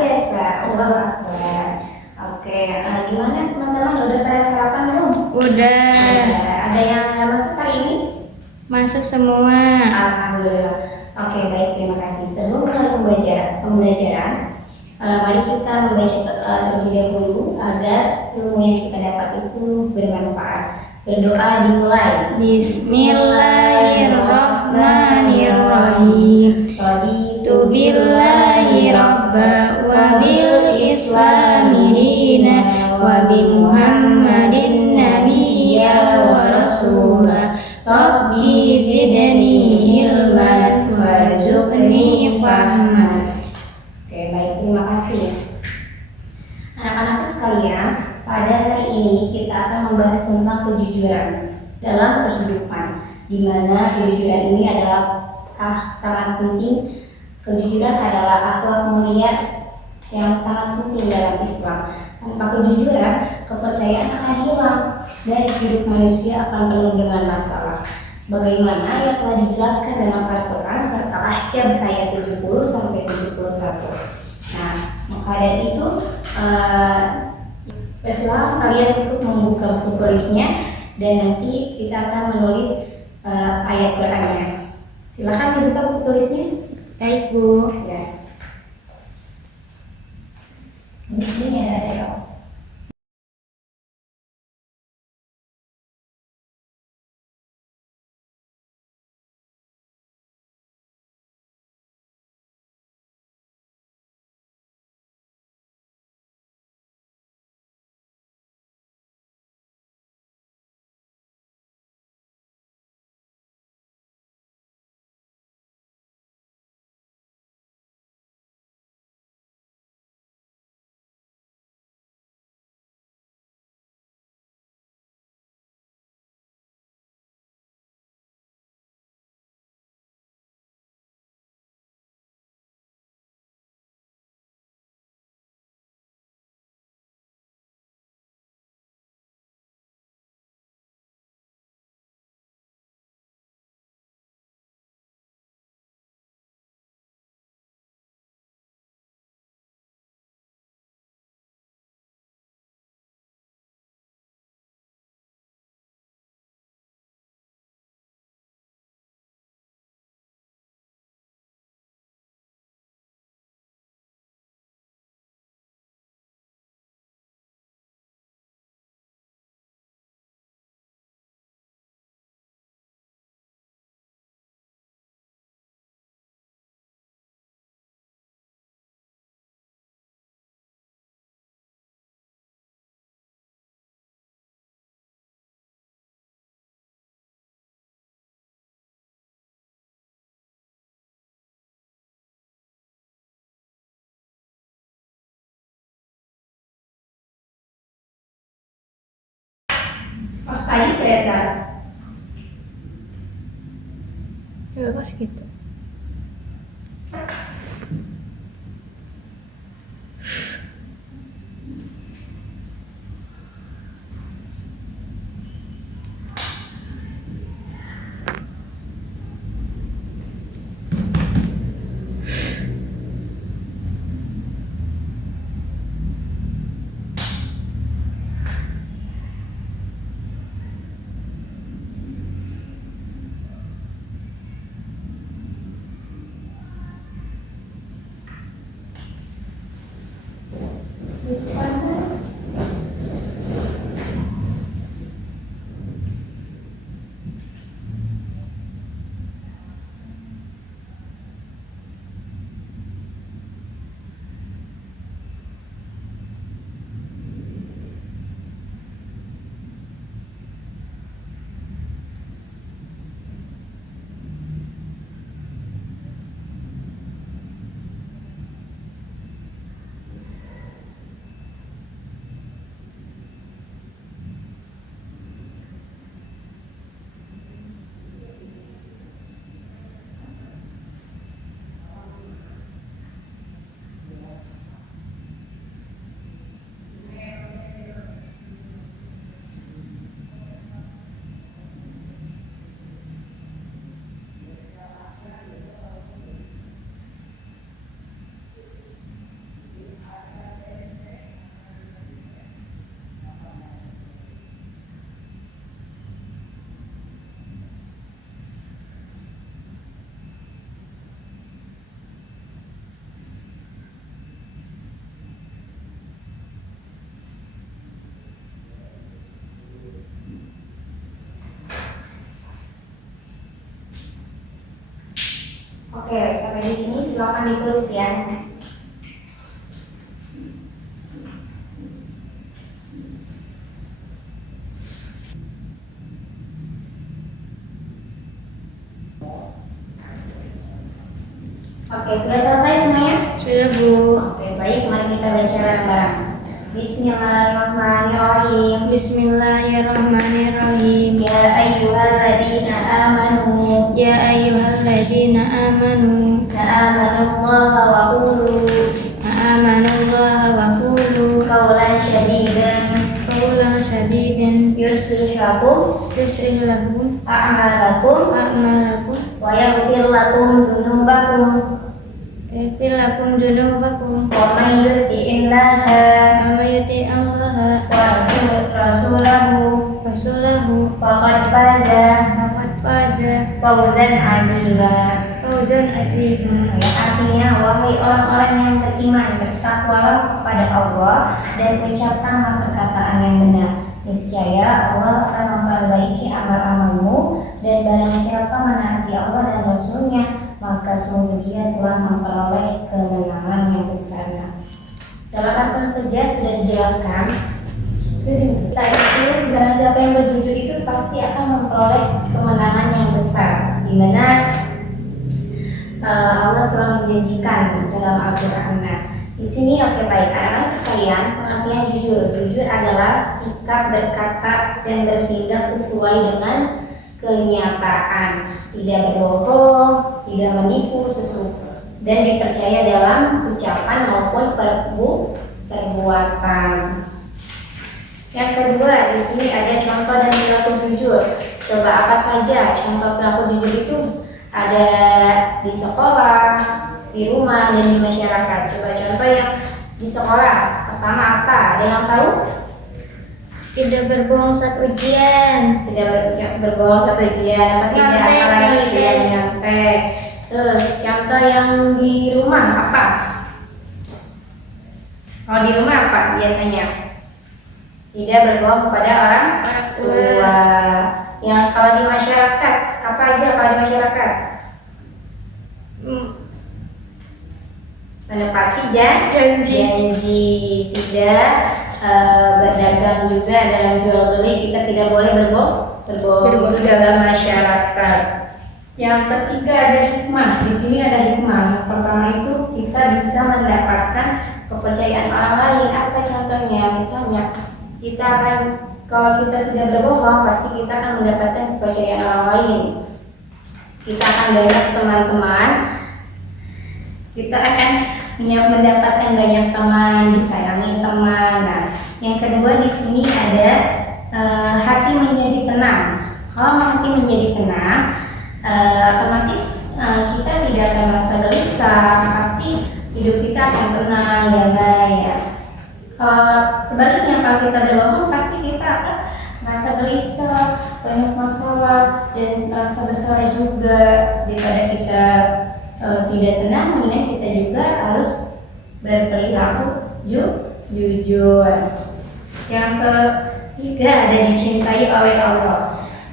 biasa. Allahu Akbar. Oke, gimana teman-teman? Udah pada sarapan belum? Udah. Ada yang nggak masuk hari ini? Masuk semua. Alhamdulillah. Oke, baik, terima kasih. Sebelum mulai pembelajaran, mari kita membaca terlebih dahulu agar ilmu yang kita dapat itu bermanfaat. Berdoa dimulai. Bismillahirrahmanirrahim. Raditu billahi rabba wa bil islami dina wa bi Muhammadin nabiyya wa rasula. Rabbi zidni ilman warzuqni fahman. Oke, baik, terima kasih. Anak-anakku sekalian, pada hari ini kita akan membahas tentang kejujuran dalam kehidupan, di mana kejujuran ini adalah sangat penting. Kejujuran adalah akhlak mulia yang sangat penting dalam Islam. Tanpa kejujuran, kepercayaan akan hilang dan hidup manusia akan penuh dengan masalah. Sebagaimana yang telah dijelaskan dalam Al-Quran surat Al-Ahzab ayat 70 sampai 71. Nah, maka dari itu persilakan kalian untuk membuka buku tulisnya dan nanti kita akan menulis ayat Qurannya. Silakan dibuka buku tulisnya. Baik, Bu. Ya. Di sini ada Teo. Mas tadi kelihatan. Ya, kok segitu? sini silakan ditulis ya. Oke, sudah selesai semuanya? Sudah, Bu. Oke, baik, mari kita baca bareng-bareng. Bismillahirrahmanirrahim. Bismillahirrahmanirrahim. Ya ayyuhalladzina amanu Ya ayyuhalladzina amanu Na'amanullaha wa qulu Amanullaha wa qulu qawlan syadidan qawlan syadidan yuslih lakum yuslih lakum a'malakum a'malakum wa yaghfir lakum dzunubakum yaghfir lakum dzunubakum wa may yuti'illaha wa may yuti'illaha wa rasulahu rasulahu faqad faza faqad faza fawzan 'azima. fawzan 'azima. Ya, artinya wahai orang-orang yang beriman, bertakwalah kepada Allah dan ucapkanlah perkataan yang benar. Niscaya Allah akan memperbaiki amal-amalmu, dan barang siapa menaati Allah dan Rasulnya, maka sungguh dia telah memperoleh kemenangan yang besar. Dalam Al-Quran saja sudah dijelaskan, kita itu barang siapa yang berjujur itu pasti akan memperoleh kemenangan yang besar, di mana Allah telah menjanjikan dalam Al-Quran. Di sini oke baik, anak-anak sekalian, pengertian jujur. Jujur adalah sikap berkata dan bertindak sesuai dengan kenyataan, tidak berbohong, tidak menipu dan dipercaya dalam ucapan maupun perbuatan. Yang kedua, di sini ada contoh dan perilaku jujur. Coba apa saja contoh perilaku jujur itu? Ada di sekolah, di rumah, dan di masyarakat. Coba contoh yang di sekolah. Pertama apa? Ada yang tahu? Tidak berbohong saat ujian. Tidak berbohong saat ujian. Tidak apa lagi? Tidak nyontek. Terus contoh yang di rumah apa? Kalau di rumah apa biasanya? Tidak berbohong kepada orang tua. Yang kalau di masyarakat apa aja kalau di masyarakat? Menepati janji, tidak berdagang juga dalam jual beli, kita tidak boleh berbohong dalam masyarakat. Yang ketiga ada hikmah. Di sini ada hikmah. Yang pertama itu kita bisa mendapatkan kepercayaan orang lain. Apa contohnya? Misalnya kita akan, kalau kita tidak berbohong, pasti kita akan mendapatkan kepercayaan orang lain. Kita akan banyak teman-teman. Kita akan mendapatkan banyak teman, disayangi teman. Nah, yang kedua di sini ada hati menjadi tenang. Kalau hati menjadi tenang, otomatis kita tidak akan merasa gelisah. Pasti hidup kita akan tenang, damai ya. Sebaliknya kalau kita berbohong, pasti kita akan merasa gelisah, banyak masalah, dan merasa bersalah juga. Daripada kita tidak tenang, mendingan kita juga harus berperilaku jujur. Yang ketiga ada dicintai oleh Allah.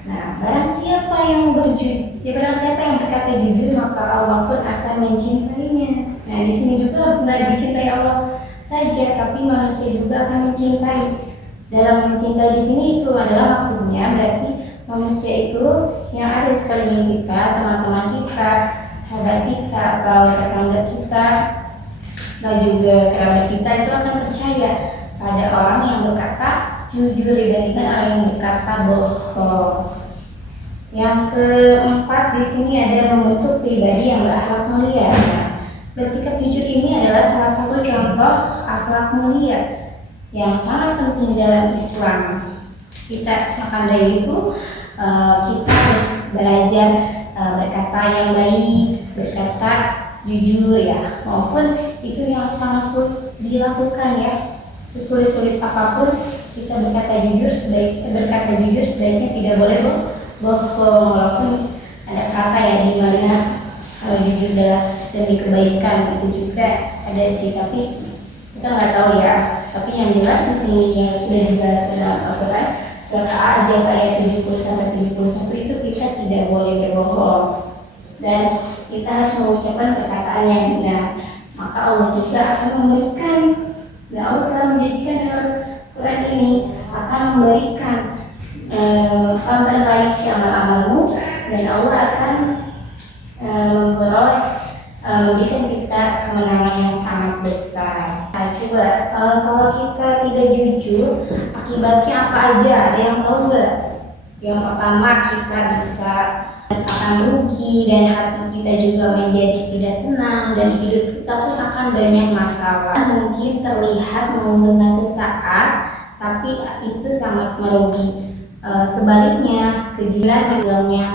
Nah, barang siapa yang berkata jujur, maka Allah pun akan mencintainya. Nah, di sini juga benar dicintai Allah saja, tapi manusia juga akan mencintai. Dalam mencintai di sini itu adalah maksudnya berarti manusia itu yang ada di sekeliling kita, teman-teman kita, sahabat kita, atau tetangga kita, dan juga kerabat kita itu akan percaya pada orang yang berkata jujur dibandingkan orang yang berkata bohong. Yang keempat di sini ada membentuk pribadi yang berakhlak mulia. Bersikap jujur ini adalah salah satu contoh akhlak mulia yang sangat penting dalam Islam. Kita akan dari itu kita harus belajar berkata yang baik, berkata jujur ya, maupun itu yang sangat sulit dilakukan ya. Sesulit-sulit apapun kita berkata jujur, sebaiknya tidak boleh bohong, walaupun ada kata ya di mana jujur adalah demi kebaikan, itu juga ada sih, tapi kita nggak tahu ya. Tapi yang jelas di sini yang sudah dijelaskan dalam Al-Quran surat Al-A'raf ayat 70-71 itu kita tidak boleh berbohong. Dan kita harus mengucapkan perkataan yang benar. Maka Allah juga akan memberikan, dan Allah telah menjanjikan dalam Quran ini akan memberikan memperbaiki amal-amalmu, dan Allah akan memberikan kita kemenangan yang sangat besar. Nah, coba kalau kita tidak jujur, akibatnya apa aja? Ada yang tahu nggak? Yang pertama, kita bisa akan rugi, dan hati kita juga menjadi tidak tenang, dan hidup kita pun akan banyak masalah. Mungkin terlihat menguntungkan sesaat, tapi itu sangat merugi. Sebaliknya, kejujuran hasilnya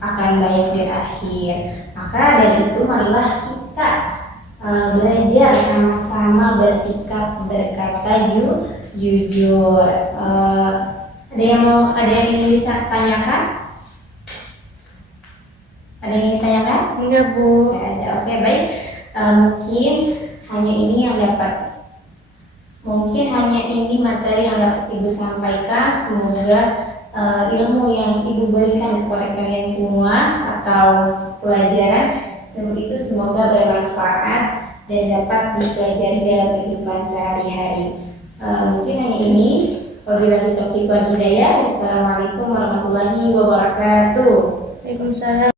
akan baik berakhir. Maka dari itu marilah kita belajar sama-sama bersikap berkata jujur. Ada yang ingin bisa tanyakan? Ada yang ingin ditanyakan? Enggak, Bu. Nggak ada. Oke, baik. Mungkin hanya ini materi yang dapat Ibu sampaikan. Semoga ilmu yang Ibu berikan kepada kalian semua atau pelajaran itu semoga bermanfaat dan dapat dipelajari dalam kehidupan sehari-hari. Mungkin hanya ini. Wabillahi taufiq wal hidayah. Wassalamualaikum warahmatullahi wabarakatuh. Waalaikumsalam.